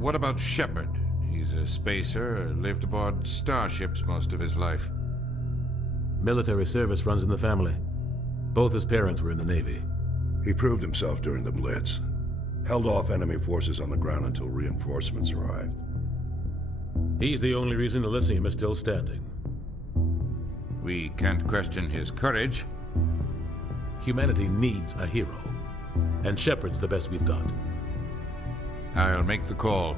What about Shepard? He's a spacer, lived aboard starships most of his life. Military service runs in the family. Both his parents were in the Navy. He proved himself during the Blitz. Held off enemy forces on the ground until reinforcements arrived. He's the only reason Elysium is still standing. We can't question his courage. Humanity needs a hero, and Shepard's the best we've got. I'll make the call.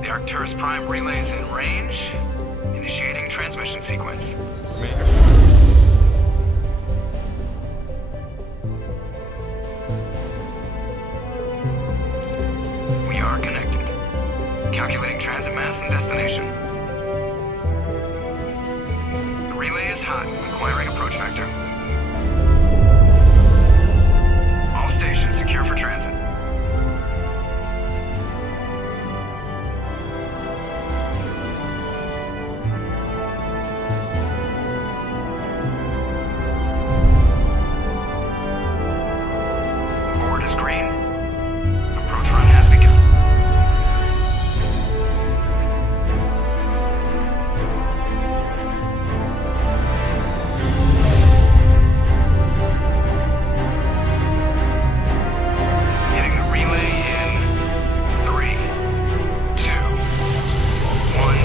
The Arcturus Prime relay is in range. Initiating transmission sequence. We are connected. Calculating transit mass and destination. The relay is hot, requiring approach vector. All stations secure for transit. Board is green. Approach run has begun. Hitting the relay in 3, 2, 1.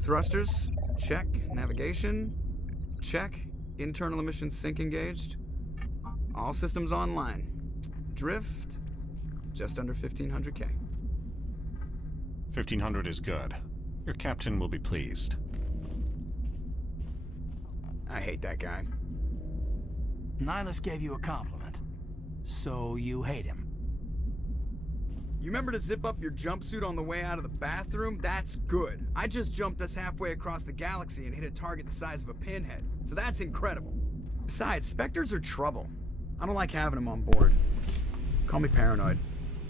Thrusters, check. Navigation, check. Internal emissions sync engaged. All systems online. Drift, just under 1500K. 1500 is good. Your captain will be pleased. I hate that guy. Nihilus gave you a compliment. So you hate him. You remember to zip up your jumpsuit on the way out of the bathroom? That's good. I just jumped us halfway across the galaxy and hit a target the size of a pinhead, so that's incredible. Besides, Spectres are trouble. I don't like having them on board. Call me paranoid.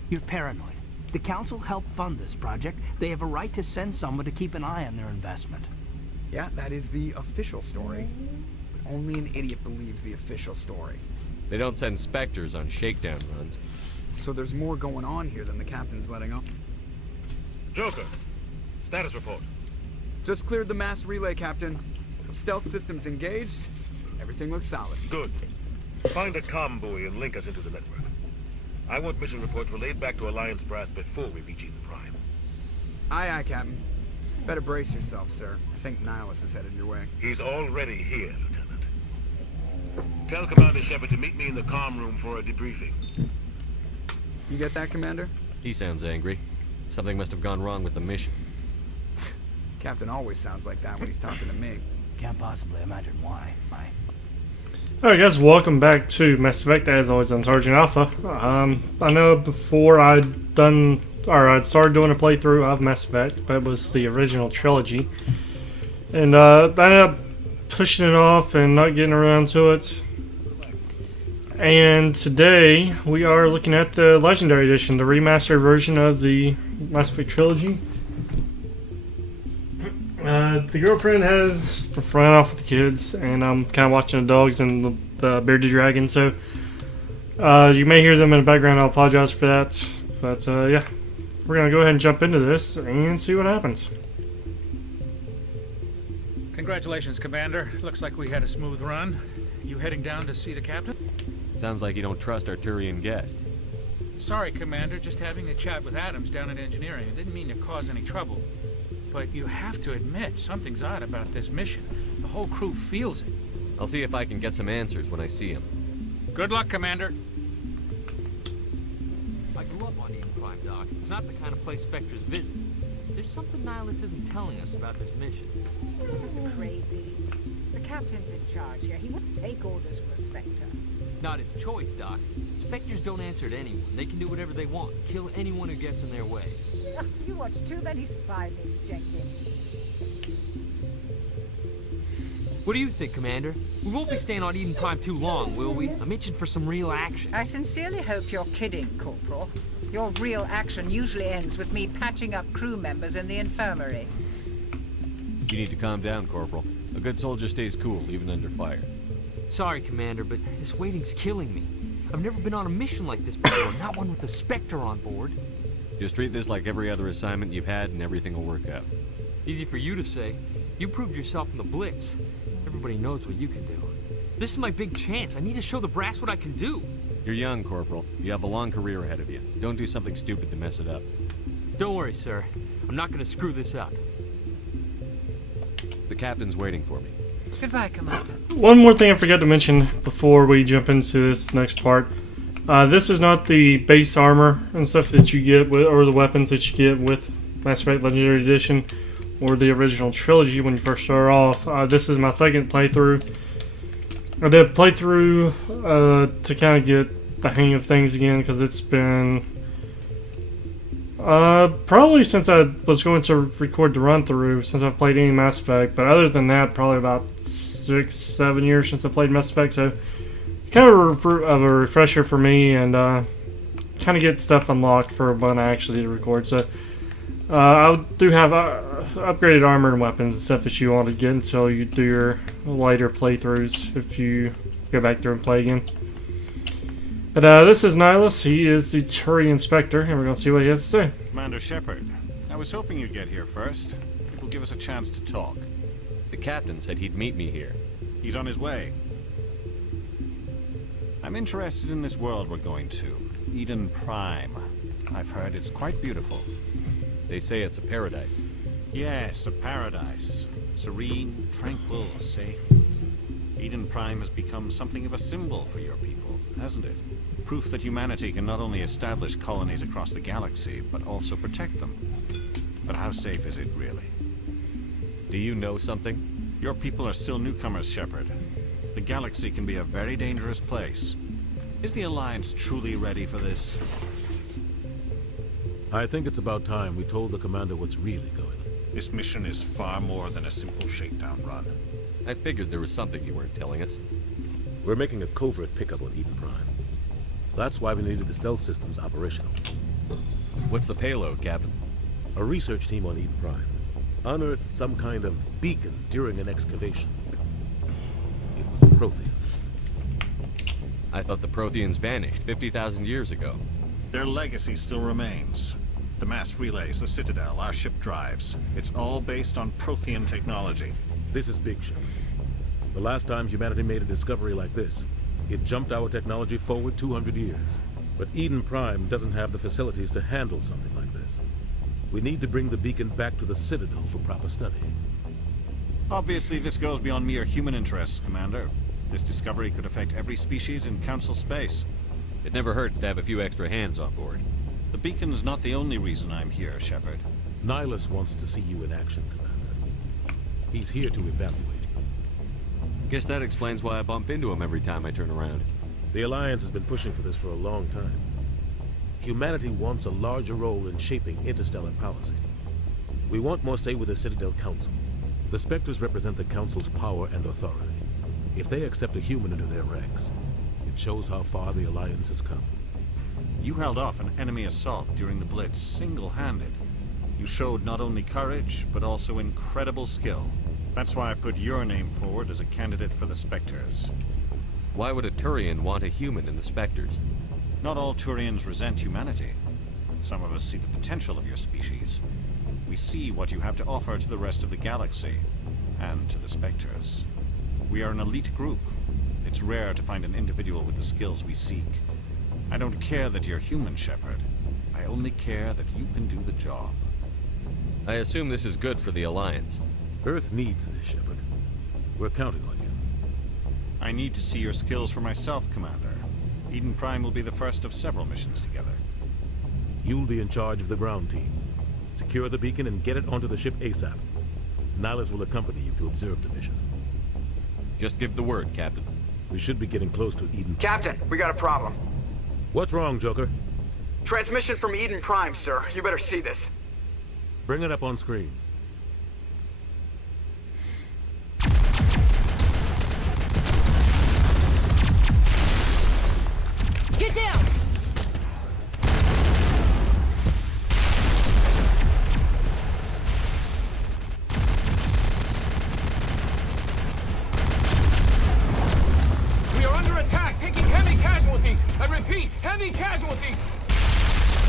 You're paranoid. The Council helped fund this project. They have a right to send someone to keep an eye on their investment. Yeah, that is the official story. But only an idiot believes the official story. They don't send Spectres on shakedown runs. So there's more going on here than the captain's letting on. Joker, status report. Just cleared the mass relay, Captain. Stealth systems engaged. Everything looks solid. Good. Find a comm buoy and link us into the network. I want mission reports relayed back to Alliance Brass before we reach Eden Prime. Aye, aye, Captain. Better brace yourself, sir. I think Nihilus is headed your way. He's already here, Lieutenant. Tell Commander Shepard to meet me in the comm room for a debriefing. You get that, Commander? He sounds angry. Something must have gone wrong with the mission. Captain always sounds like that when he's talking to me. Can't possibly imagine why. Alright guys, welcome back to Mass Effect. As always, I'm Sergeant Alpha. I know before I'd started doing a playthrough of Mass Effect, but it was the original trilogy. And I ended up pushing it off and not getting around to it. And today, we are looking at the Legendary Edition, the remastered version of the Mass Effect trilogy. The girlfriend has run off with the kids, and I'm kind of watching the dogs and the bearded dragon, so you may hear them in the background. I'll apologize for that. But yeah, we're going to go ahead and jump into this and see what happens. Congratulations, Commander. Looks like we had a smooth run. You heading down to see the captain? Sounds like you don't trust our Turian guest. Sorry, Commander. Just having a chat with Adams down at engineering. I didn't mean to cause any trouble. But you have to admit, something's odd about this mission. The whole crew feels it. I'll see if I can get some answers when I see him. Good luck, Commander. I grew up on Eden Prime, Doc. It's not the kind of place Spectres visit. There's something Nihilus isn't telling us about this mission. That's crazy. The captain's in charge here. He wouldn't take orders from a Spectre. Not his choice, Doc. Spectres don't answer to anyone. They can do whatever they want. Kill anyone who gets in their way. You watch too many spy movies, Jenkins. What do you think, Commander? We won't be staying on Eden Prime too long, will we? I'm itching for some real action. I sincerely hope you're kidding, Corporal. Your real action usually ends with me patching up crew members in the infirmary. You need to calm down, Corporal. A good soldier stays cool, even under fire. Sorry, Commander, but this waiting's killing me. I've never been on a mission like this before, not one with a Spectre on board. Just treat this like every other assignment you've had and everything will work out. Easy for you to say. You proved yourself in the Blitz. Everybody knows what you can do. This is my big chance. I need to show the brass what I can do. You're young, Corporal. You have a long career ahead of you. Don't do something stupid to mess it up. Don't worry, sir. I'm not gonna screw this up. The captain's waiting for me. Goodbye, Commander. One more thing I forgot to mention before we jump into this next part. This is not the base armor and stuff that you get with, or the weapons that you get with Mass Effect Legendary Edition or the original trilogy when you first start off. This is my second playthrough. I did a playthrough to kind of get the hang of things again, because it's been probably since I was going to record the run through, since I've played any Mass Effect. But other than that, probably about 6-7 years since I played Mass Effect. So kind of a refresher for me, and kind of get stuff unlocked for when I actually record. So I do have upgraded armor and weapons and stuff that you want to get until you do your later playthroughs, if you go back through and play again. But this is Nihilus. He is the Turian Spectre, and we're going to see what he has to say. Commander Shepard, I was hoping you'd get here first. It will give us a chance to talk. The captain said he'd meet me here. He's on his way. I'm interested in this world we're going to, Eden Prime. I've heard it's quite beautiful. They say it's a paradise. Yes, a paradise. Serene, tranquil, safe. Eden Prime has become something of a symbol for your people, hasn't it? Proof that humanity can not only establish colonies across the galaxy, but also protect them. But how safe is it, really? Do you know something? Your people are still newcomers, Shepard. The galaxy can be a very dangerous place. Is the Alliance truly ready for this? I think it's about time we told the commander what's really going on. This mission is far more than a simple shakedown run. I figured there was something you weren't telling us. We're making a covert pickup on Eden Prime. That's why we needed the stealth systems operational. What's the payload, Captain? A research team on Eden Prime unearthed some kind of beacon during an excavation. It was a Prothean. I thought the Protheans vanished 50,000 years ago. Their legacy still remains. The mass relays, the Citadel, our ship drives. It's all based on Prothean technology. This is big, Shepard. The last time humanity made a discovery like this, it jumped our technology forward 200 years. But Eden Prime doesn't have the facilities to handle something like this. We need to bring the beacon back to the Citadel for proper study. Obviously, this goes beyond mere human interests, Commander. This discovery could affect every species in Council space. It never hurts to have a few extra hands on board. The beacon's not the only reason I'm here, Shepard. Nihilus wants to see you in action, Commander. He's here to evaluate you. Guess that explains why I bump into him every time I turn around. The Alliance has been pushing for this for a long time. Humanity wants a larger role in shaping interstellar policy. We want more say with the Citadel Council. The Spectres represent the Council's power and authority. If they accept a human into their ranks, it shows how far the Alliance has come. You held off an enemy assault during the Blitz single-handed. You showed not only courage, but also incredible skill. That's why I put your name forward as a candidate for the Spectres. Why would a Turian want a human in the Spectres? Not all Turians resent humanity. Some of us see the potential of your species. We see what you have to offer to the rest of the galaxy, and to the Spectres. We are an elite group. It's rare to find an individual with the skills we seek. I don't care that you're human, Shepard. I only care that you can do the job. I assume this is good for the Alliance. Earth needs this, Shepard. We're counting on you. I need to see your skills for myself, Commander. Eden Prime will be the first of several missions together. You'll be in charge of the ground team. Secure the beacon and get it onto the ship ASAP. Nihlus will accompany you to observe the mission. Just give the word, Captain. We should be getting close to Eden. Captain, we got a problem. What's wrong, Joker? Transmission from Eden Prime, sir. You better see this. Bring it up on screen. Get down! We are under attack, taking heavy casualties. I repeat, heavy casualties.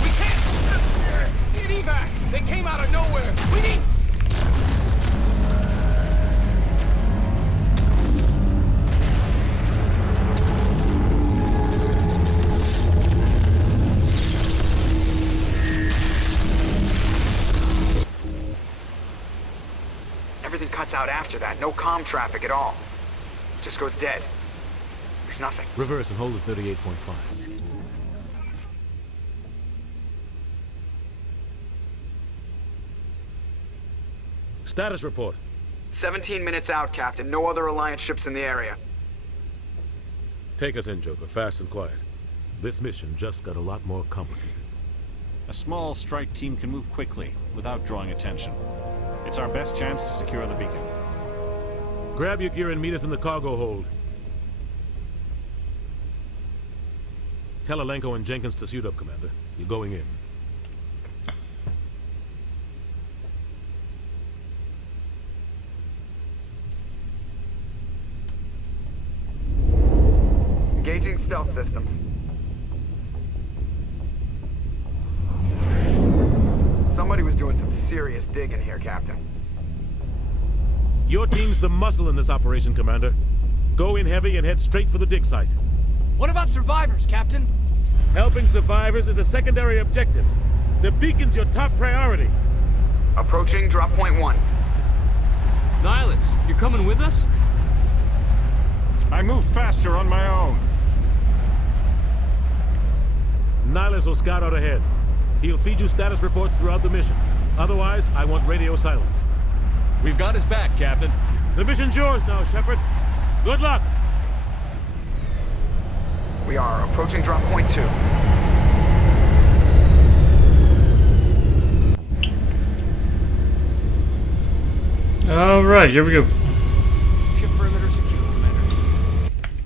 We can't need evac. They came out of nowhere. We need. Everything cuts out after that. No comm traffic at all. Just goes dead. There's nothing. Reverse and hold at 38.5. Status report. 17 minutes out, Captain. No other Alliance ships in the area. Take us in, Joker, fast and quiet. This mission just got a lot more complicated. A small strike team can move quickly, without drawing attention. It's our best chance to secure the beacon. Grab your gear and meet us in the cargo hold. Tell Alenko and Jenkins to suit up, Commander. You're going in. Engaging stealth systems. Somebody was doing some serious digging here, Captain. Your team's the muscle in this operation, Commander. Go in heavy and head straight for the dig site. What about survivors, Captain? Helping survivors is a secondary objective. The beacon's your top priority. Approaching drop point 1. Nihlus, you're coming with us? I move faster on my own. Nihlus will scout out ahead. He'll feed you status reports throughout the mission. Otherwise, I want radio silence. We've got his back, Captain. The mission's yours now, Shepard. Good luck! We are approaching drop point 2. Alright, here we go. Ship perimeter secure, Commander.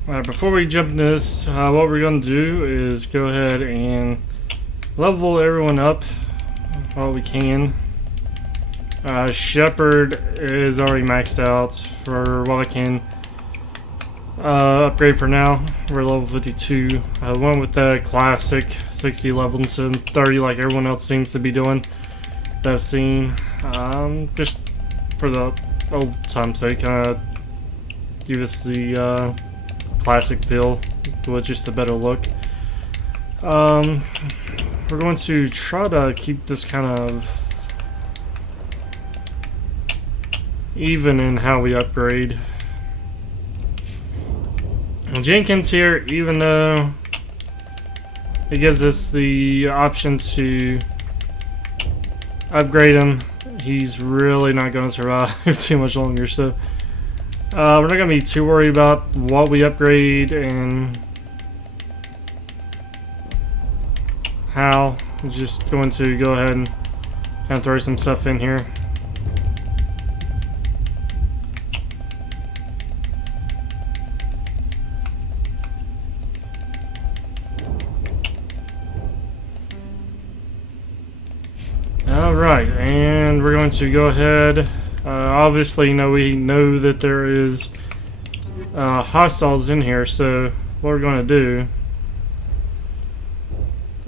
Alright, before we jump into this, what we're going to do is go ahead and level everyone up while we can. Shepard is already maxed out for what I can upgrade for now. We're level 52. I went with the classic 60 level instead of 30 like everyone else seems to be doing that I've seen. Just for the old time's sake, give us the classic feel with just a better look. We're going to try to keep this kind of even in how we upgrade. Jenkins here, even though it gives us the option to upgrade him, he's really not going to survive too much longer, so we're not going to be too worried about what we upgrade and how. I'm just going to go ahead and kind of throw some stuff in here. Alright, and we're going to go ahead. Obviously, we know that there is hostiles in here, so what we're going to do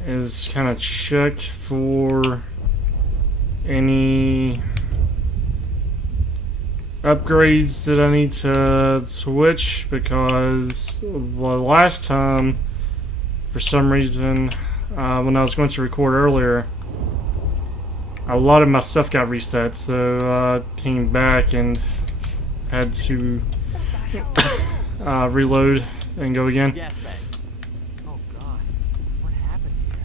is kind of check for any upgrades that I need to switch, because the last time, for some reason, when I was going to record earlier, a lot of my stuff got reset, so I came back and had to reload and go again. Oh God, what happened here?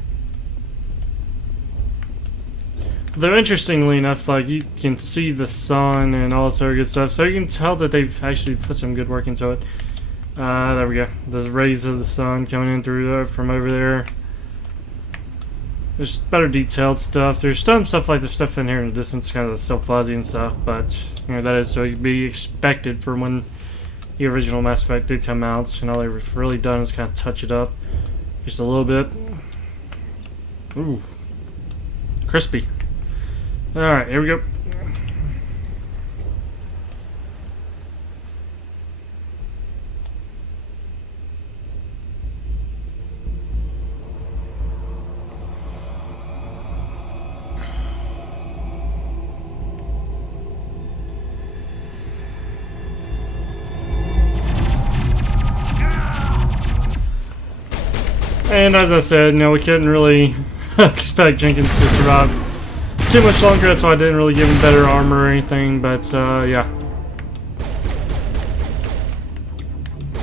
Though interestingly enough, like you can see the sun and all this other good stuff, so you can tell that they've actually put some good work into it. There we go. The rays of the sun coming in through there from over there. There's better detailed stuff. There's some stuff like the stuff in here in the distance, kind of still fuzzy and stuff, but you know that is to be expected for when the original Mass Effect did come out. And all they've really done is kind of touch it up just a little bit. Ooh, crispy. All right, here we go. And as I said, no, we couldn't really expect Jenkins to survive too much longer. That's why I didn't really give him better armor or anything. But yeah.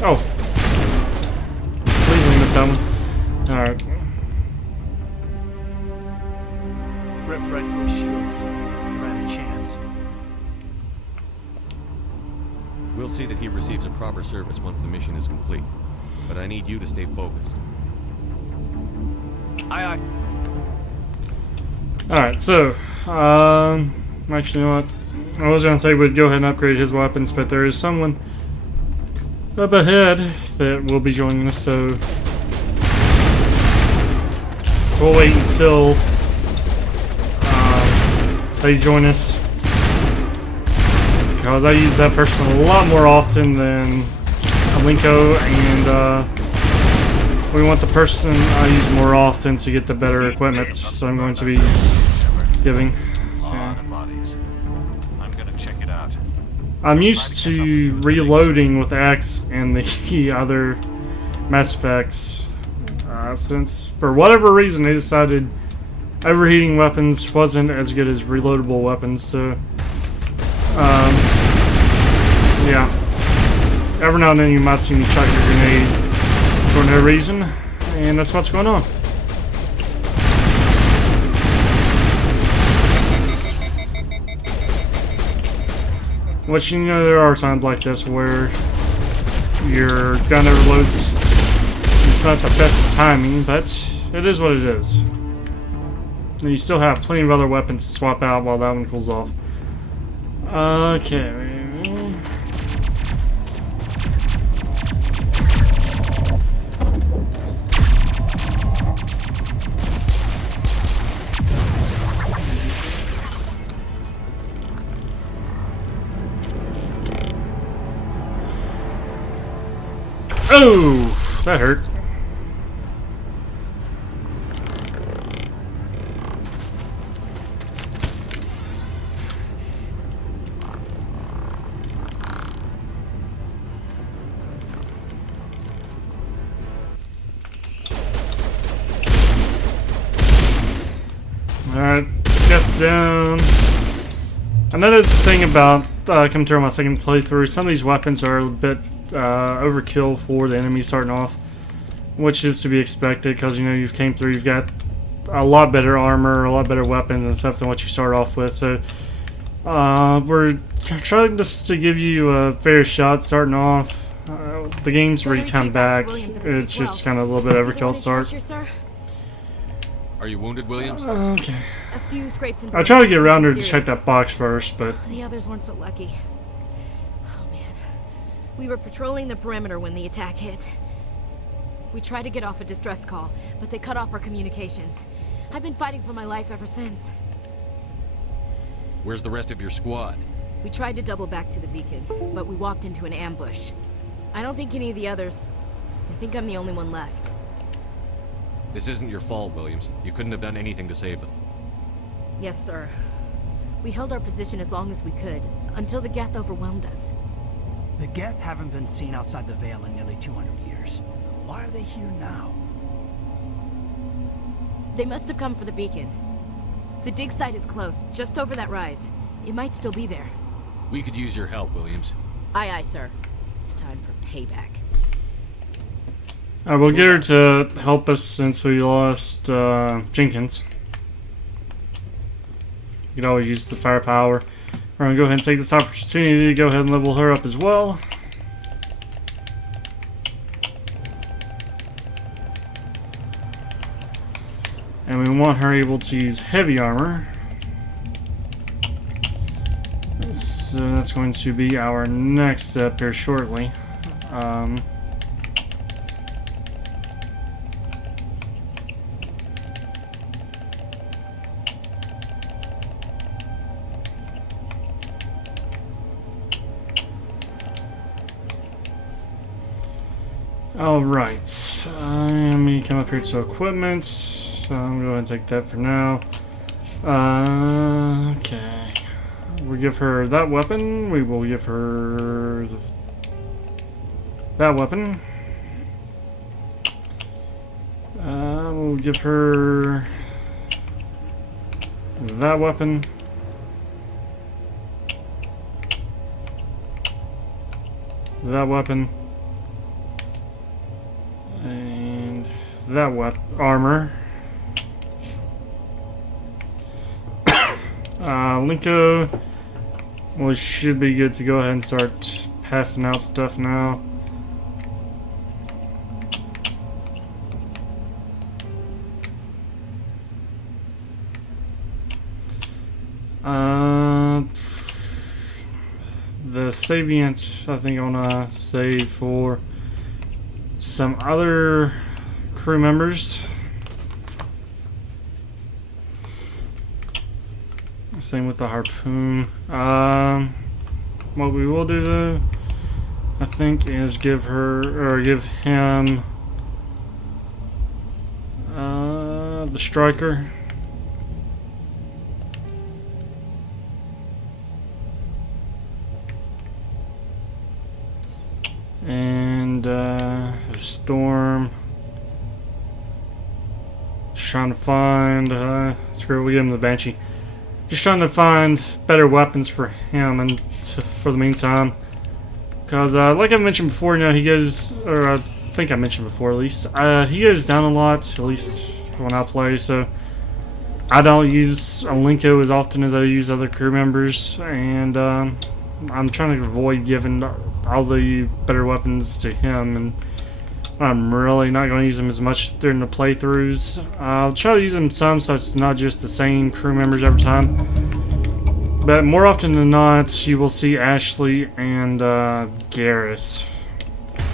Oh, please miss that one. All right. Ripped right through his shields. Never had a chance. We'll see that he receives a proper service once the mission is complete. But I need you to stay focused. Aye, aye. Alright, so, actually, you know what? I was gonna say we'd go ahead and upgrade his weapons, but there is someone up ahead that will be joining us, so we'll wait until they join us, because I use that person a lot more often than Alenko, and we want the person I use more often to get the better equipment, so I'm going to be giving. I'm gonna check it out. I'm used to reloading with X and the other Mass Effects, since for whatever reason they decided overheating weapons wasn't as good as reloadable weapons, so yeah. Every now and then you might see me chuck a grenade for no reason, and that's what's going on. Which, you know, there are times like this where your gun overloads. It's not the best timing, but it is what it is. And you still have plenty of other weapons to swap out while that one cools off. Okay. Oh, that hurt. Alright, get down. And that is the thing about coming through my second playthrough. Some of these weapons are a bit overkill for the enemy starting off, which is to be expected because, you know, you've came through, you've got a lot better armor, a lot better weapons and stuff than what you start off with. So we're trying just to give you a fair shot starting off. The game's already come back. It's just kind of a little bit overkill start. Are you wounded, Williams? Okay. A few scrapes and I tried to get around there to check that box first, but the others weren't so lucky. Oh man. We were patrolling the perimeter when the attack hit. We tried to get off a distress call, but they cut off our communications. I've been fighting for my life ever since. Where's the rest of your squad? We tried to double back to the beacon, but we walked into an ambush. I don't think any of the others... I think I'm the only one left. This isn't your fault, Williams. You couldn't have done anything to save them. Yes, sir. We held our position as long as we could, until the Geth overwhelmed us. The Geth haven't been seen outside the Veil in nearly 200 years. Why are they here now? They must have come for the beacon. The dig site is close, just over that rise. It might still be there. We could use your help, Williams. Aye, aye, sir. It's time for payback. We'll get her to help us since we lost Jenkins. You can always use the firepower. We're going to go ahead and take this opportunity to go ahead and level her up as well. And we want her able to use heavy armor. So that's going to be our next step here shortly. Alright, let me come up here to equipment. So I'm going to go ahead and take that for now. Okay. We'll give her that weapon. We will give her that weapon. We'll give her that weapon. That weapon. And that armor. Linko, well, should be good to go ahead and start passing out stuff now. The Savient, I think I want to save for some other crew members. Same with the harpoon. What we will do though, I think, is give him the striker. And the storm. Just trying to find screw it, we give him the Banshee. Just trying to find better weapons for him and for the meantime. Because, like I mentioned before, you know, he goes, or I think I mentioned before at least, he goes down a lot, at least when I play, so I don't use Linko as often as I use other crew members, and I'm trying to avoid giving all the better weapons to him, and I'm really not going to use them as much during the playthroughs. I'll try to use them some so it's not just the same crew members every time. But more often than not, you will see Ashley and Garrus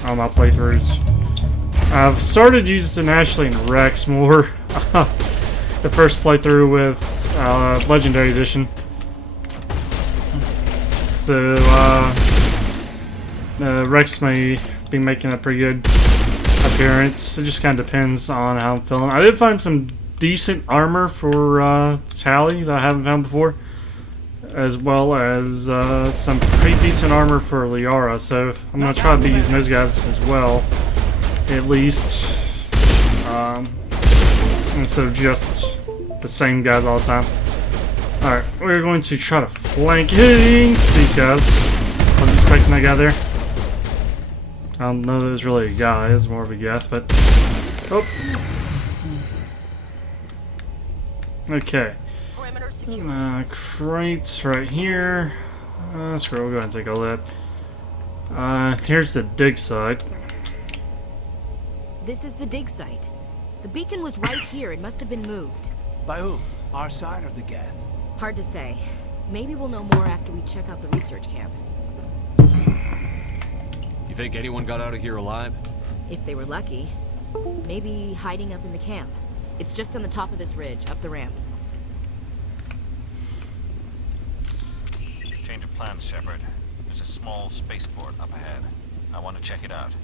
on my playthroughs. I've started using Ashley and Rex more. The first playthrough with Legendary Edition. So Rex may be making a pretty good appearance. It just kind of depends on how I'm feeling. I did find some decent armor for Tali that I haven't found before, as well as some pretty decent armor for Liara, so I'm going to try to be using those guys as well, at least, instead of just the same guys all the time. Alright, we're going to try to flank these guys. I wasn't expecting that guy there. I don't know that it was really a guy, it was more of a guess, but... Oh! Okay. Crates right here. Screw it, we'll go ahead and take all that. Here's the dig site. This is the dig site. The beacon was right here. It must have been moved. By who? Our side or the Geth? Hard to say. Maybe we'll know more after we check out the research camp. You think anyone got out of here alive? If they were lucky. Maybe hiding up in the camp. It's just on the top of this ridge, up the ramps. Change of plans, Shepard. There's a small spaceport up ahead. I want to check it out.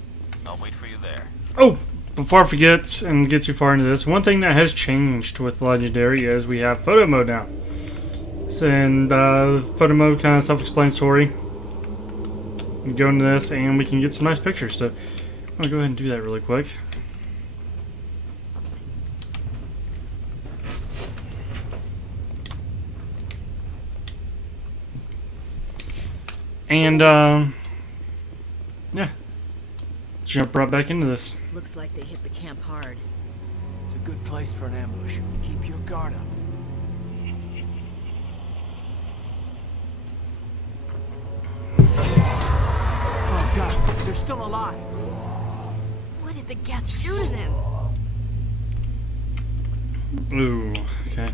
I'll wait for you there. Oh! Before I forget and get too far into this, one thing that has changed with Legendary is we have photo mode now. And photo mode kind of self-explanatory. We go into this and we can get some nice pictures. So I'm gonna go ahead and do that really quick. And yeah, jump right back into this. Looks like they hit the camp hard. It's a good place for an ambush. Keep your guard up. still alive. What did the Geth do to them? Ooh, okay.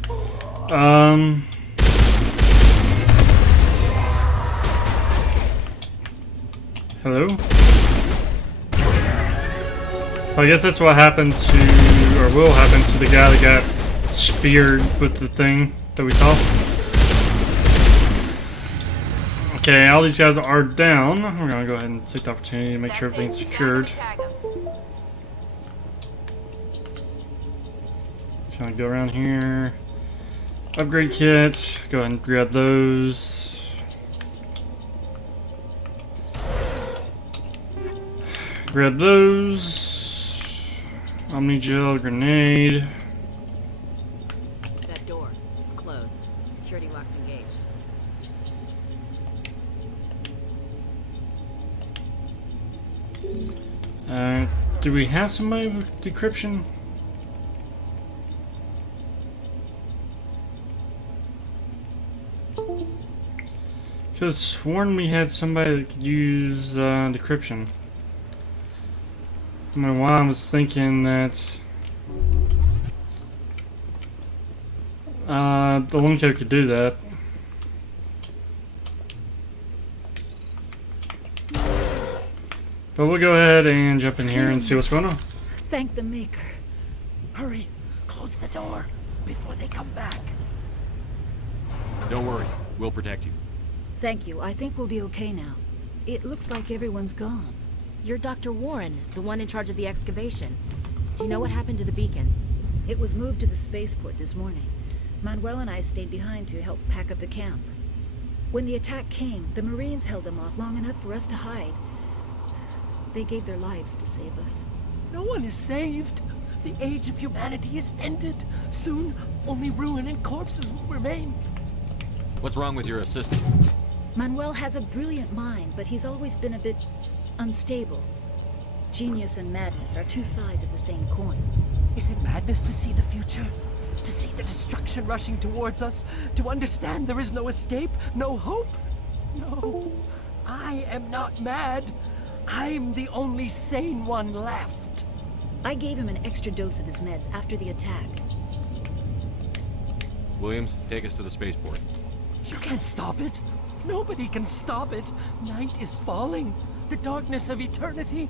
Hello? So I guess that's what happened to, or will happen to the guy that got speared with the thing that we saw. Okay, all these guys are down. We're gonna go ahead and take the opportunity to make sure everything's secured. Just gonna go around here. Upgrade kit. Go ahead and grab those. Grab those. Omni gel, grenade. That door, it's closed. Security lock's engaged. Do we have somebody with decryption? Could've sworn we had somebody that could use decryption. I don't know why I was thinking that the Lunko could do that. But we'll go ahead and jump in here and see what's going on. Thank the Maker. Hurry, close the door before they come back. Don't worry, we'll protect you. Thank you. I think we'll be okay now. It looks like everyone's gone. You're Dr. Warren, the one in charge of the excavation. Do you know what happened to the beacon? It was moved to the spaceport this morning. Manuel and I stayed behind to help pack up the camp. When the attack came, the Marines held them off long enough for us to hide. They gave their lives to save us. No one is saved. The age of humanity is ended. Soon, only ruin and corpses will remain. What's wrong with your assistant? Manuel has a brilliant mind, but he's always been a bit unstable. Genius and madness are two sides of the same coin. Is it madness to see the future? To see the destruction rushing towards us? To understand there is no escape? No hope? No. I am not mad. I'm the only sane one left. I gave him an extra dose of his meds after the attack. Williams, take us to the spaceport. You can't stop it. Nobody can stop it. Night is falling. The darkness of eternity.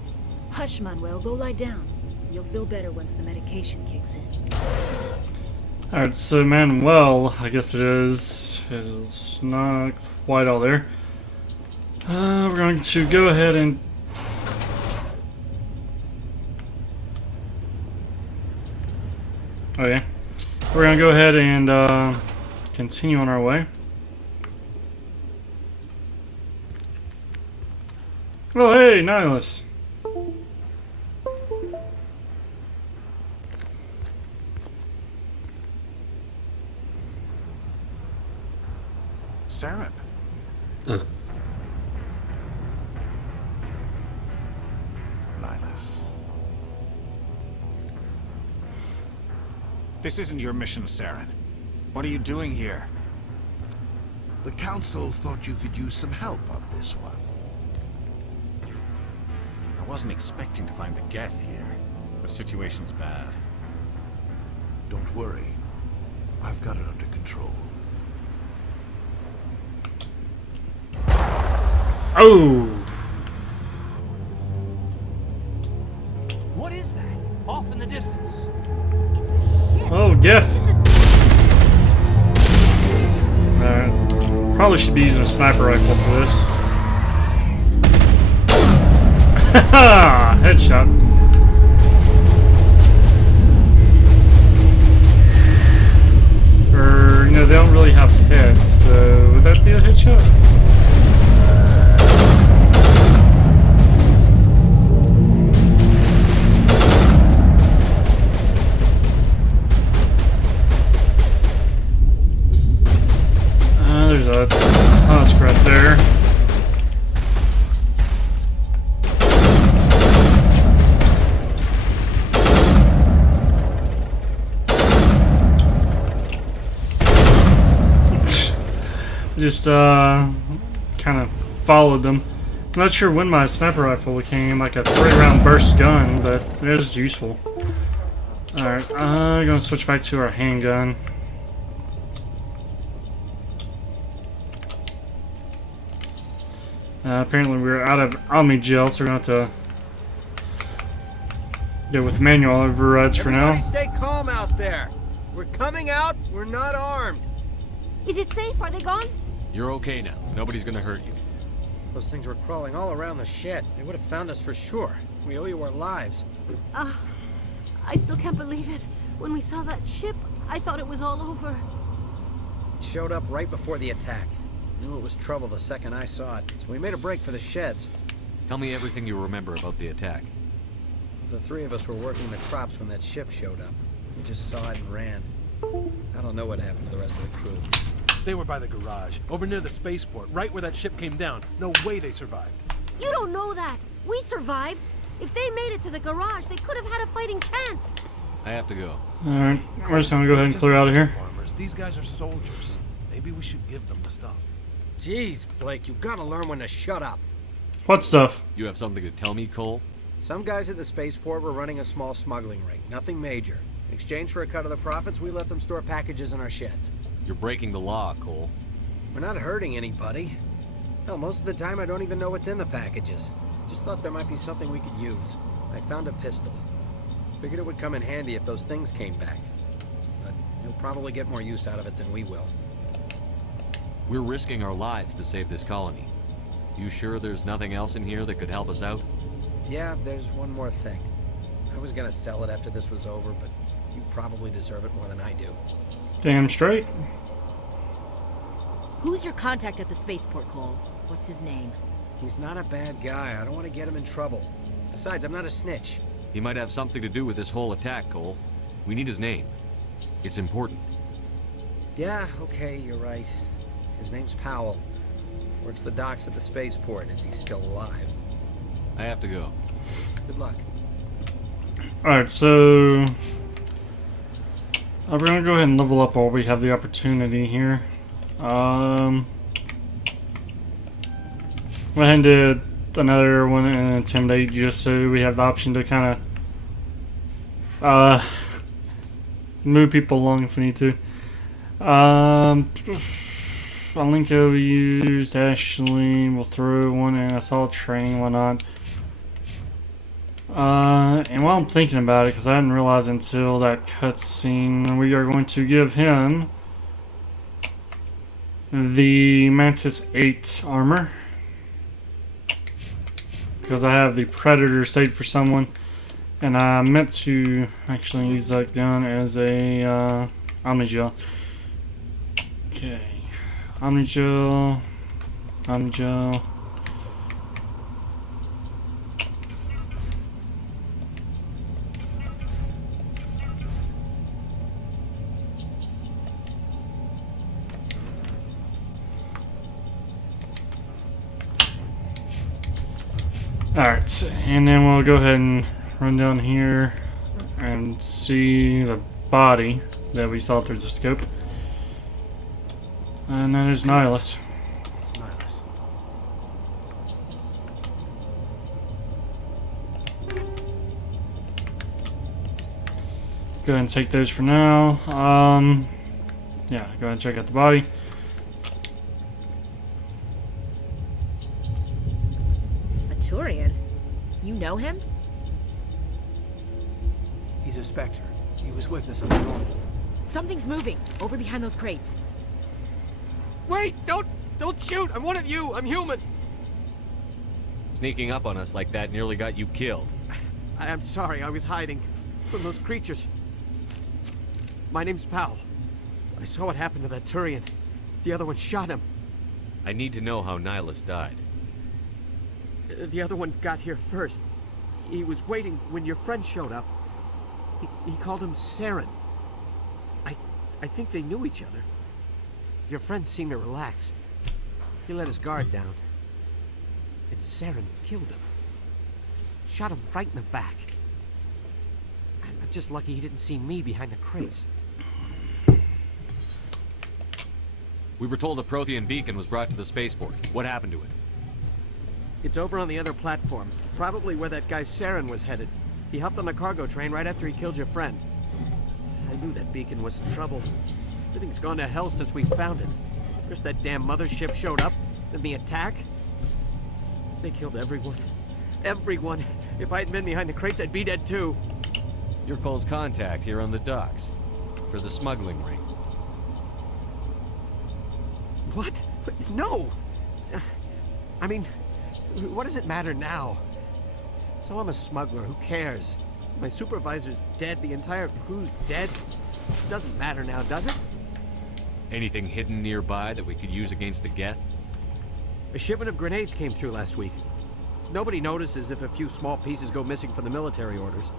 Hush, Manuel. Go lie down. You'll feel better once the medication kicks in. Alright, so Manuel, I guess it is. It's not quite all there. We're going to go ahead and... Oh yeah. We're going to go ahead and continue on our way. Oh hey, Nihilus. Saren. Nihilus. This isn't your mission, Saren. What are you doing here? The Council thought you could use some help on this one. I wasn't expecting to find the Geth here. The situation's bad. Don't worry. I've got it under control. Oh! What is that? Off in the distance. It's a ship. Oh, Geth. Probably should be using a sniper rifle for this. Haha! Headshot. Or, you know, they don't really have heads, so would that be a headshot? There's a husk right there. Just kind of followed them. I'm not sure when my sniper rifle became like a 3-round burst gun, but it is useful. Alright, I'm gonna switch back to our handgun. Apparently we're out of Omni Gel, so we're gonna have to go with manual overrides for now. Stay calm out there. We're coming out. We're not armed. Is it safe? Are they gone? You're okay now. Nobody's gonna hurt you. Those things were crawling all around the shed. They would have found us for sure. We owe you our lives. I still can't believe it. When we saw that ship, I thought it was all over. It showed up right before the attack. Knew it was trouble the second I saw it, so we made a break for the sheds. Tell me everything you remember about the attack. The three of us were working the crops when that ship showed up. We just saw it and ran. I don't know what happened to the rest of the crew. They were by the garage, over near the spaceport, right where that ship came down. No way they survived. You don't know that. We survived. If they made it to the garage, they could have had a fighting chance. I have to go. Alright, we're just gonna go ahead and clear out of here. Farmers. These guys are soldiers. Maybe we should give them the stuff. Jeez, Blake, you gotta learn when to shut up. What stuff? You have something to tell me, Cole? Some guys at the spaceport were running a small smuggling ring. Nothing major. In exchange for a cut of the profits, we let them store packages in our sheds. You're breaking the law, Cole. We're not hurting anybody. Hell, most of the time I don't even know what's in the packages. Just thought there might be something we could use. I found a pistol. Figured it would come in handy if those things came back. But you'll probably get more use out of it than we will. We're risking our lives to save this colony. You sure there's nothing else in here that could help us out? Yeah, there's one more thing. I was gonna sell it after this was over, but you probably deserve it more than I do. Damn straight. Who's your contact at the spaceport, Cole? What's his name? He's not a bad guy. I don't want to get him in trouble. Besides, I'm not a snitch. He might have something to do with this whole attack, Cole. We need his name. It's important. Yeah, okay, you're right. His name's Powell. Works the docks at the spaceport, if he's still alive. I have to go. Good luck. Alright, so we're gonna go ahead and level up while we have the opportunity here. Went ahead and did another one in Intimidate just so we have the option to kind of move people along if we need to. Alenko used Ashley. We'll throw one in assault training, whatnot. And while I'm thinking about it, because I didn't realize until that cutscene, we are going to give him the Mantis 8 armor. Because I have the Predator saved for someone. And I meant to actually use that gun as a Omni-Gel. Okay. Omni-Gel. Omni-Gel. Alright, and then we'll go ahead and run down here and see the body that we saw through the scope. And then there's Nihilus. It's Nihilus. Go ahead and take those for now. Yeah, go ahead and check out the body. Turian? You know him? He's a Spectre. He was with us on the normal. Something's moving over behind those crates. Wait! Don't shoot! I'm one of you! I'm human! Sneaking up on us like that nearly got you killed. I'm sorry, I was hiding from those creatures. My name's Powell. I saw what happened to that Turian. The other one shot him. I need to know how Nihilus died. The other one got here first. He was waiting when your friend showed up. He called him Saren. I think they knew each other. Your friend seemed to relax. He let his guard down. And Saren killed him. Shot him right in the back. I'm just lucky he didn't see me behind the crates. We were told a Prothean beacon was brought to the spaceport. What happened to it? It's over on the other platform. Probably where that guy Saren was headed. He hopped on the cargo train right after he killed your friend. I knew that beacon was trouble. Everything's gone to hell since we found it. First that damn mothership showed up, then the attack. They killed everyone. Everyone. If I hadn't been behind the crates, I'd be dead too. You're Cole's contact here on the docks. For the smuggling ring. What? No! I mean, what does it matter now? So I'm a smuggler, who cares? My supervisor's dead, the entire crew's dead. It doesn't matter now, does it? Anything hidden nearby that we could use against the Geth? A shipment of grenades came through last week. Nobody notices if a few small pieces go missing from the military orders.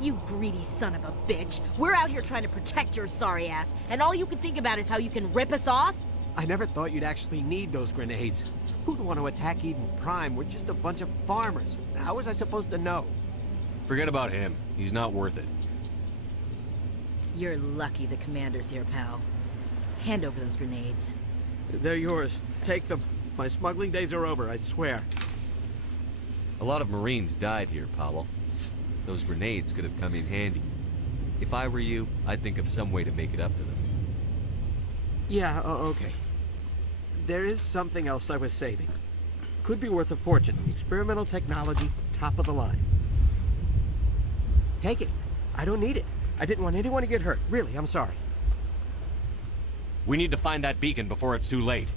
You greedy son of a bitch. We're out here trying to protect your sorry ass, and all you can think about is how you can rip us off? I never thought you'd actually need those grenades. Who'd want to attack Eden Prime? We're just a bunch of farmers. How was I supposed to know? Forget about him. He's not worth it. You're lucky the commander's here, pal. Hand over those grenades. They're yours. Take them. My smuggling days are over, I swear. A lot of Marines died here, Powell. Those grenades could have come in handy. If I were you, I'd think of some way to make it up to them. Yeah, okay. There is something else I was saving. Could be worth a fortune. Experimental technology, top of the line. Take it. I don't need it. I didn't want anyone to get hurt. Really, I'm sorry. We need to find that beacon before it's too late.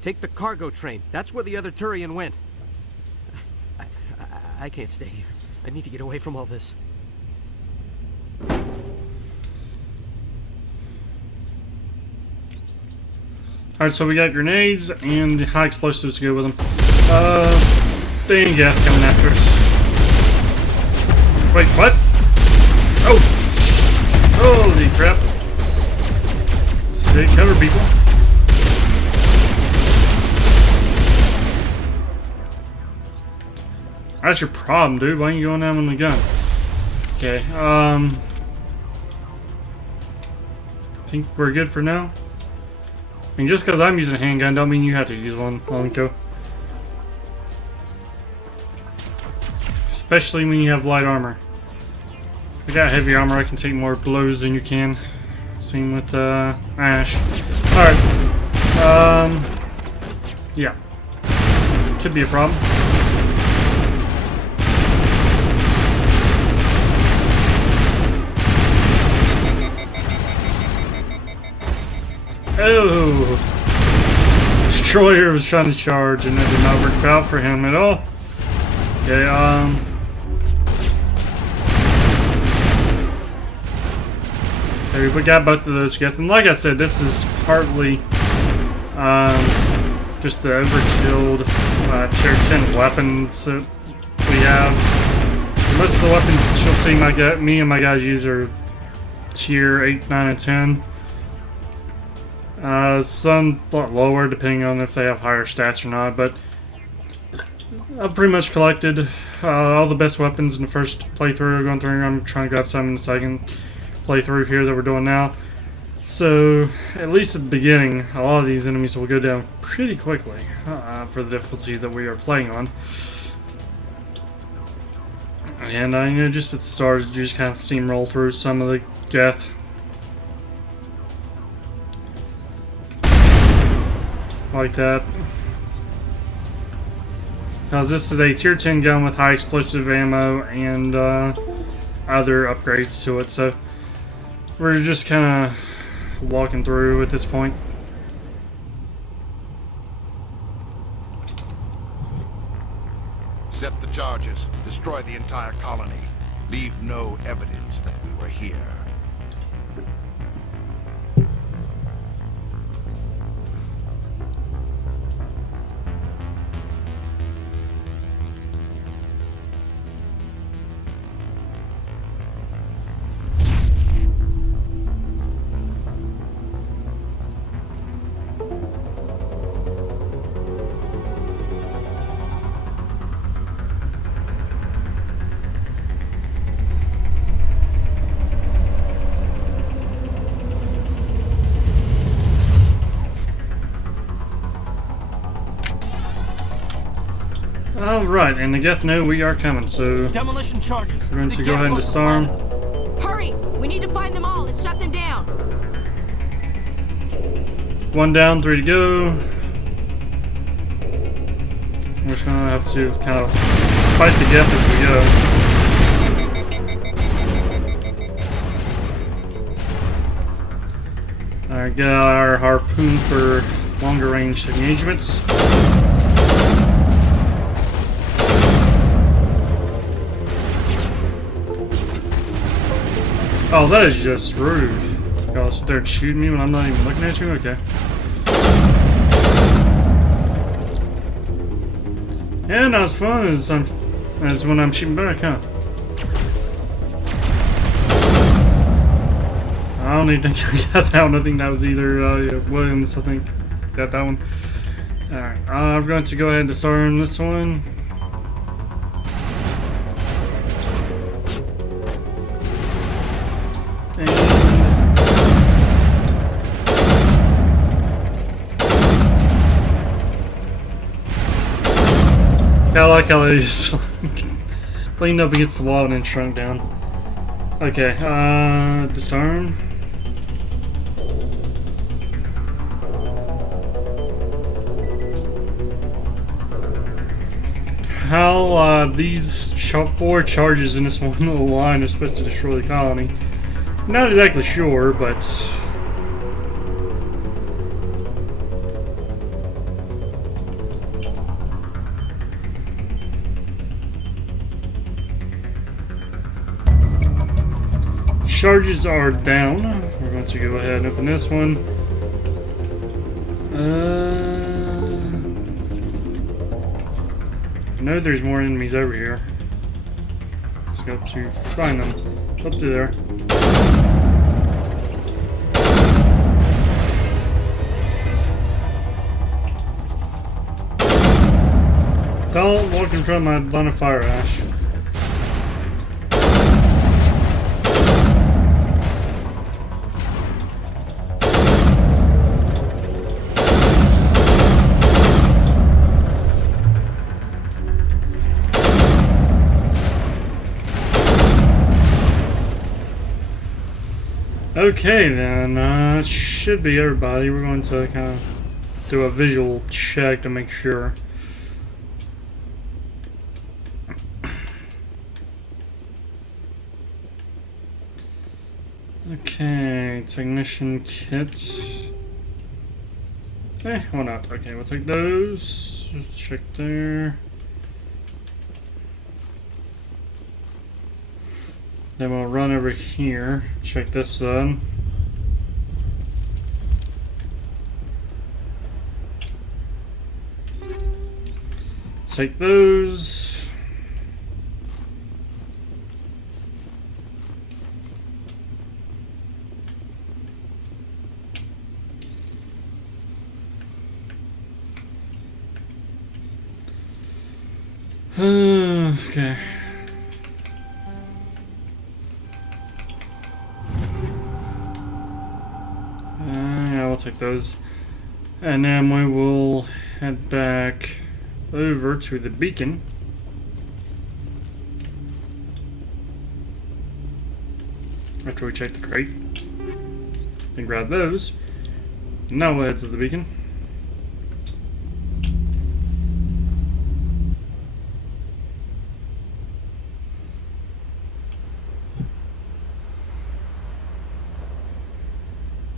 Take the cargo train. That's where the other Turian went. I can't stay here. I need to get away from all this. Alright, so we got grenades and high explosives to go with them. The Geth coming after us. Wait, what? Oh! Holy crap. Stay cover, people. That's your problem, dude. Why are you going down with the gun? Okay, I think we're good for now. I mean, just because I'm using a handgun don't mean you have to use one, Lonko. Especially when you have light armor. I got heavy armor, I can take more blows than you can. Same with Ash. Alright. Yeah. Could be a problem. Oh! Destroyer was trying to charge and that did not work out for him at all. Okay, there we got both of those together. And like I said, this is partly just the overkilled tier 10 weapons that we have. Most of the weapons you'll see me and my guys use are tier 8, 9, and 10. Some lower depending on if they have higher stats or not, but I've pretty much collected all the best weapons in the first playthrough. Going through, I'm trying to grab some in the second playthrough here that we're doing now. So, at least at the beginning, a lot of these enemies will go down pretty quickly for the difficulty that we are playing on. And you know, just with the stars, you just kind of steamroll through some of the Geth. Like that. Now this is a tier 10 gun with high explosive ammo and other upgrades to it, so we're just kind of walking through at this point. Set the charges. Destroy the entire colony. Leave no evidence that we were here. Alright, and the Geth know we are coming, so Demolition charges. we're going to go ahead and disarm. Hurry! We need to find them all and shut them down. 1 down, 3 to go. We're just gonna have to kind of fight the Geth as we go. Alright, get out our harpoon for longer range engagements. Oh, that is just rude. Y'all sit there and shoot me when I'm not even looking at you? Okay. Yeah, not as fun as when I'm shooting back, huh? I don't even think I got that one. I think that was either yeah, Williams, I think. Got that one. Alright, I'm going to go ahead and disarm this one. I like how they just leaned up against the wall and then shrunk down. Okay, disarm. How these 4 charges in this one little line are supposed to destroy the colony. Not exactly sure, but charges are down. We're going to go ahead and open this one. I know there's more enemies over here. Just got to find them. Up to there. Don't walk in front of my line of fire, Ash. Okay then, should be everybody. We're going to kind of do a visual check to make sure. Okay, technician kits. Why not? Okay, we'll take those. Just check there. Then we'll run over here, check this on. Take those. Okay. Yeah, we'll take those. And then we will head back over to the beacon. After we check the crate. And grab those. Now we'll head to the beacon.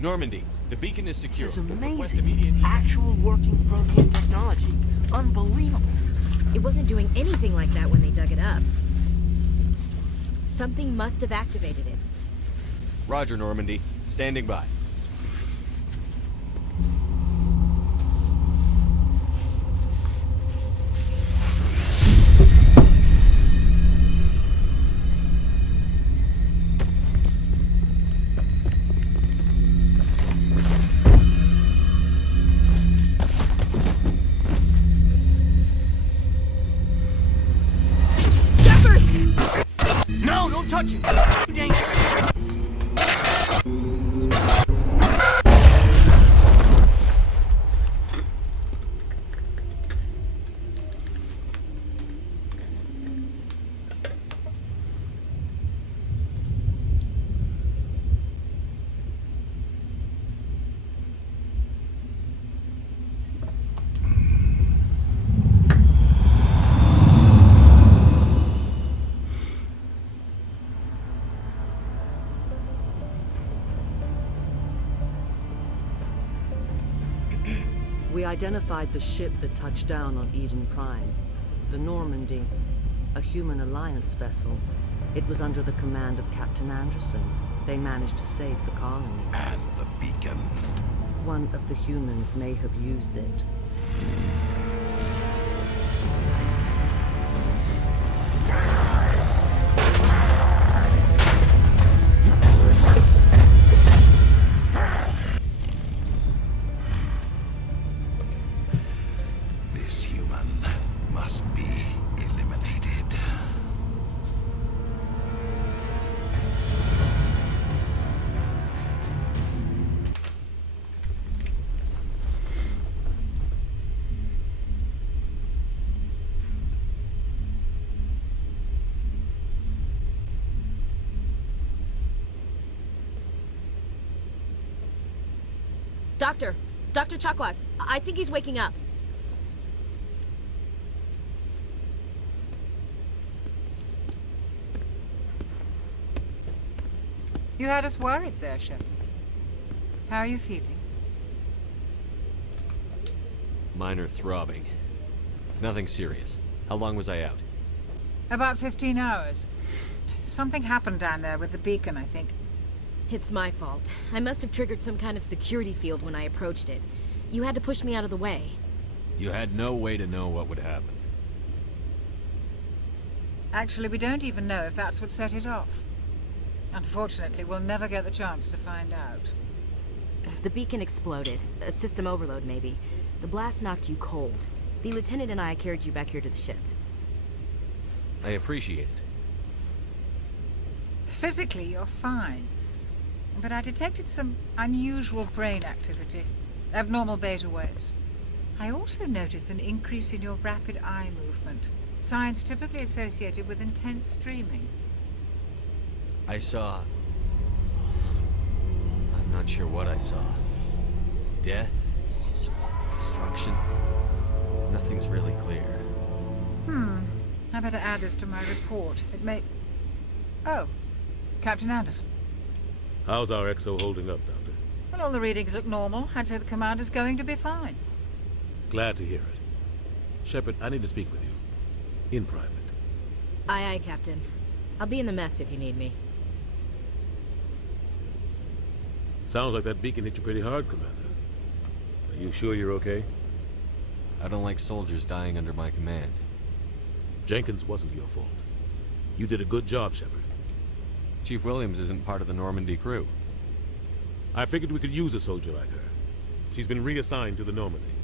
Normandy, the beacon is secure. This is amazing. Actual working Prothean technology. Unbelievable. It wasn't doing anything like that when they dug it up. Something must have activated it. Roger, Normandy. Standing by. No, don't touch him. We identified the ship that touched down on Eden Prime. The Normandy. A human alliance vessel. It was under the command of Captain Anderson. They managed to save the colony. And the beacon. One of the humans may have used it. This human must be eliminated. Dr. Chakwas, I think he's waking up. You had us worried there, Shepard. How are you feeling? Minor throbbing. Nothing serious. How long was I out? About 15 hours. Something happened down there with the beacon, I think. It's my fault. I must have triggered some kind of security field when I approached it. You had to push me out of the way. You had no way to know what would happen. Actually, we don't even know if that's what set it off. Unfortunately, we'll never get the chance to find out. The beacon exploded. A system overload, maybe. The blast knocked you cold. The lieutenant and I carried you back here to the ship. I appreciate it. Physically, you're fine. But I detected some unusual brain activity. Abnormal beta waves. I also noticed an increase in your rapid eye movement. Signs typically associated with intense dreaming. I saw... I'm not sure what I saw. Death? Destruction? Nothing's really clear. I better add this to my report. It may... Oh, Captain Anderson. How's our XO holding up, Doctor? Well, all the readings look normal. I'd say the commander's going to be fine. Glad to hear it. Shepard, I need to speak with you. In private. Aye, Captain. I'll be in the mess if you need me. Sounds like that beacon hit you pretty hard, Commander. Are you sure you're okay? I don't like soldiers dying under my command. Jenkins wasn't your fault. You did a good job, Shepard. Chief Williams isn't part of the Normandy crew. I figured we could use a soldier like her. She's been reassigned to the Normandy.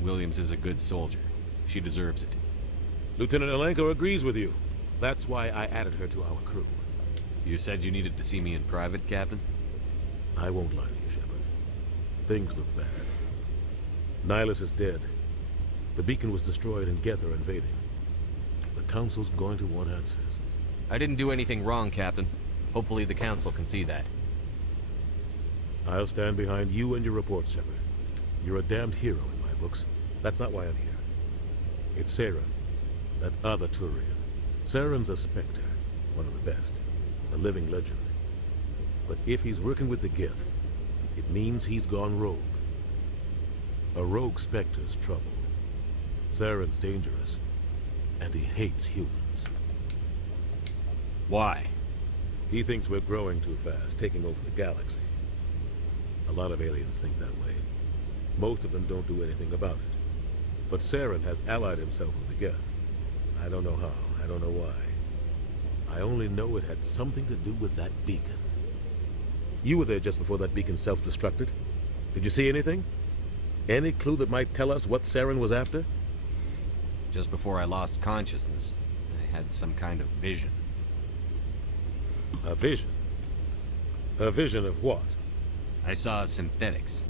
Williams is a good soldier. She deserves it. Lieutenant Alenko agrees with you. That's why I added her to our crew. You said you needed to see me in private, Captain? I won't lie to you, Shepard. Things look bad. Nihilus is dead. The beacon was destroyed and Geth are invading. The Council's going to want answers. I didn't do anything wrong, Captain. Hopefully the Council can see that. I'll stand behind you and your report, Shepard. You're a damned hero in my books. That's not why I'm here. It's Saren, that other Turian. Saren's a Spectre, one of the best, a living legend. But if he's working with the Geth, it means he's gone rogue. A rogue Spectre's trouble. Saren's dangerous, and he hates humans. Why? He thinks we're growing too fast, taking over the galaxy. A lot of aliens think that way. Most of them don't do anything about it. But Saren has allied himself with the Geth. I don't know how, I don't know why. I only know it had something to do with that beacon. You were there just before that beacon self-destructed. Did you see anything? Any clue that might tell us what Saren was after? Just before I lost consciousness, I had some kind of vision. A vision? A vision of what? I saw synthetics.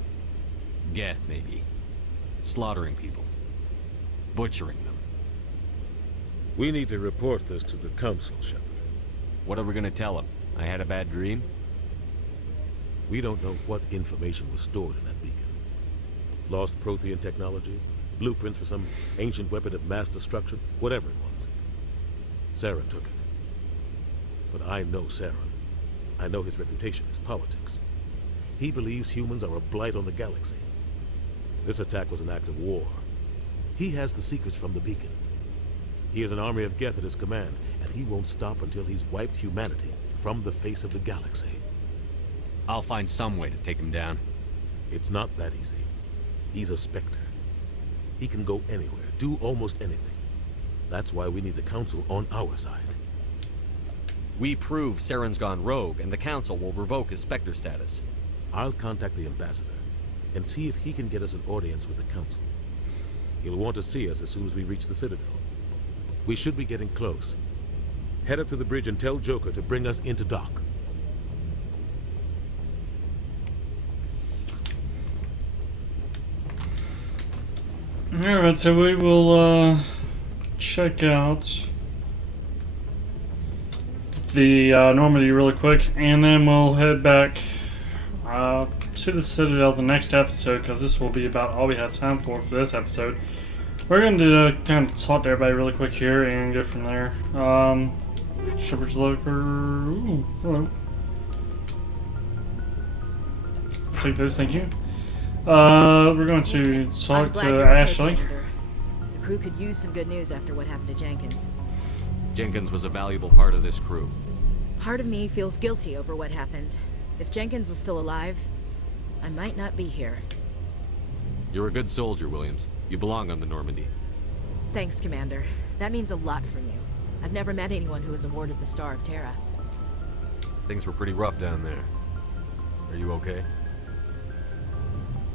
Geth, maybe. Slaughtering people. Butchering them. We need to report this to the Council, Shepard. What are we gonna tell them? I had a bad dream? We don't know what information was stored in that beacon. Lost Prothean technology? Blueprints for some ancient weapon of mass destruction? Whatever it was. Saren took it. But I know Saren. I know his reputation is politics. He believes humans are a blight on the galaxy. This attack was an act of war. He has the secrets from the beacon. He has an army of Geth at his command, and he won't stop until he's wiped humanity from the face of the galaxy. I'll find some way to take him down. It's not that easy. He's a Spectre. He can go anywhere, do almost anything. That's why we need the Council on our side. We prove Saren's gone rogue, and the Council will revoke his Spectre status. I'll contact the Ambassador and see if he can get us an audience with the Council. He'll want to see us as soon as we reach the Citadel. We should be getting close. Head up to the bridge and tell Joker to bring us into dock. Alright, so we will check out the Normandy really quick, and then we'll head back to the Citadel the next episode, because this will be about all we have time for this episode. We're going to kind of talk to everybody really quick here and go from there. Shepherd's Locker. Ooh, hello. I'll take those, thank you. We're going to talk to Ashley. The crew could use some good news after what happened to Jenkins. Jenkins was a valuable part of this crew. Part of me feels guilty over what happened. If Jenkins was still alive, I might not be here. You're a good soldier, Williams. You belong on the Normandy. Thanks, Commander. That means a lot from you. I've never met anyone who was awarded the Star of Terra. Things were pretty rough down there. Are you okay?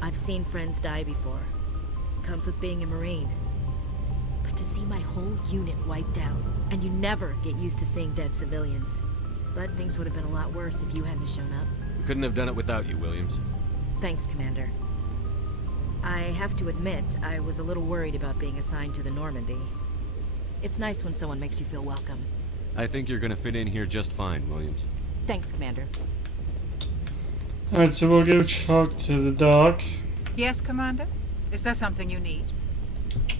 I've seen friends die before. Comes with being a Marine. But to see my whole unit wiped out, and you never get used to seeing dead civilians. But things would have been a lot worse if you hadn't shown up. We couldn't have done it without you, Williams. Thanks, Commander. I have to admit, I was a little worried about being assigned to the Normandy. It's nice when someone makes you feel welcome. I think you're gonna fit in here just fine, Williams. Thanks, Commander. Alright, so we'll go talk to the doc. Yes, Commander? Is there something you need?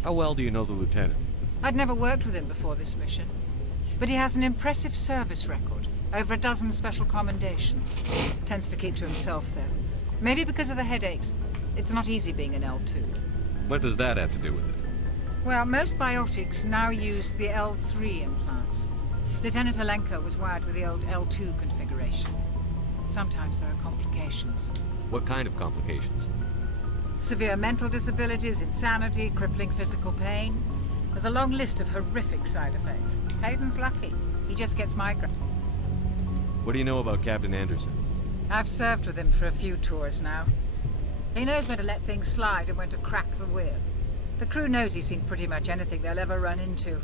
How well do you know the Lieutenant? I'd never worked with him before this mission. But he has an impressive service record. Over a dozen special commendations. Tends to keep to himself, though. Maybe because of the headaches. It's not easy being an L2. What does that have to do with it? Well, most biotics now use the L3 implants. Lieutenant Alenko was wired with the old L2 configuration. Sometimes there are complications. What kind of complications? Severe mental disabilities, insanity, crippling physical pain. There's a long list of horrific side effects. Hayden's lucky. He just gets migraine. What do you know about Captain Anderson? I've served with him for a few tours now. He knows when to let things slide and when to crack the whip. The crew knows he's seen pretty much anything they'll ever run into.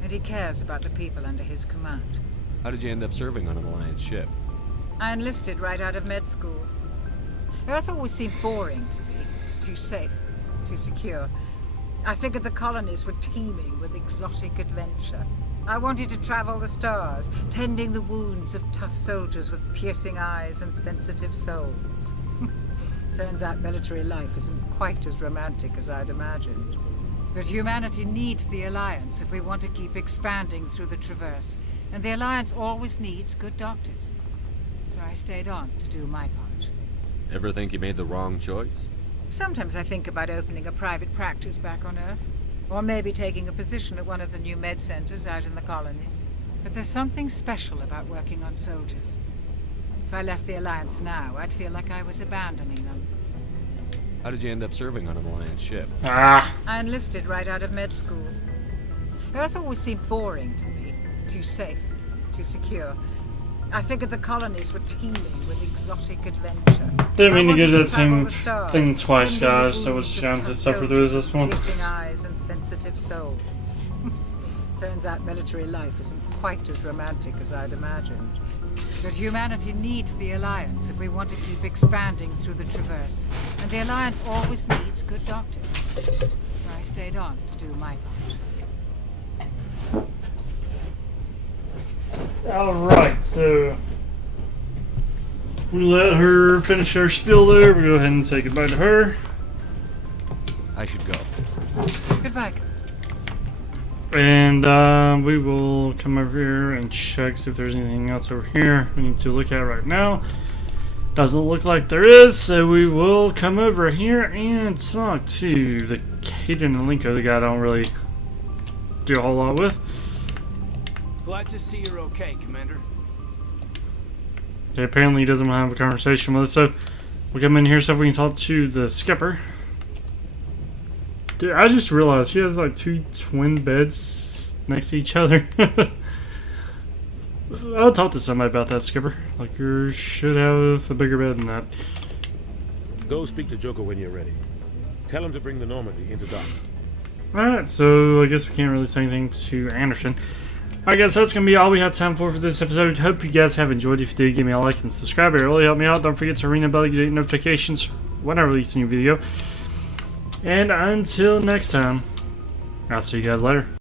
And he cares about the people under his command. How did you end up serving on an Alliance ship? I enlisted right out of med school. Earth always seemed boring to me. Too safe, too secure. I figured the colonies were teeming with exotic adventure. I wanted to travel the stars, tending the wounds of tough soldiers with piercing eyes and sensitive souls. Turns out military life isn't quite as romantic as I'd imagined. But humanity needs the Alliance if we want to keep expanding through the Traverse. And the Alliance always needs good doctors. So I stayed on to do my part. Ever think you made the wrong choice? Sometimes I think about opening a private practice back on Earth. Or maybe taking a position at one of the new med centers out in the colonies. But there's something special about working on soldiers. If I left the Alliance now, I'd feel like I was abandoning them. How did you end up serving on an Alliance ship? I enlisted right out of med school. Earth always seemed boring to me. Too safe, too secure. I figured the colonies were teeming with exotic adventure. Didn't mean to get that same thing twice, guys, so we're just going to suffer through this one. Piercing eyes and sensitive souls. Turns out military life isn't quite as romantic as I'd imagined. But humanity needs the Alliance if we want to keep expanding through the Traverse. And the Alliance always needs good doctors. So I stayed on to do my part. Alright, so we let her finish her spiel there. We'll go ahead and say goodbye to her. I should go. Goodbye. And we will come over here and check see if there's anything else over here we need to look at right now. Doesn't look like there is, so we will come over here and talk to the Kaidan and Linko, the guy I don't really do a whole lot with. Glad to see you're okay, Commander. Okay, apparently he doesn't want to have a conversation with us, so we'll come in here so we can talk to the skipper. Dude, I just realized she has like 2 twin beds next to each other. I'll talk to somebody about that, skipper. Like, you should have a bigger bed than that. Go speak to Joker when you're ready. Tell him to bring the Normandy into dock. Alright, so I guess we can't really say anything to Anderson. Alright guys, that's going to be all we have time for this episode. Hope you guys have enjoyed. If you did, give me a like and subscribe. It really helped me out. Don't forget to ring the bell to get notifications when I release a new video. And until next time, I'll see you guys later.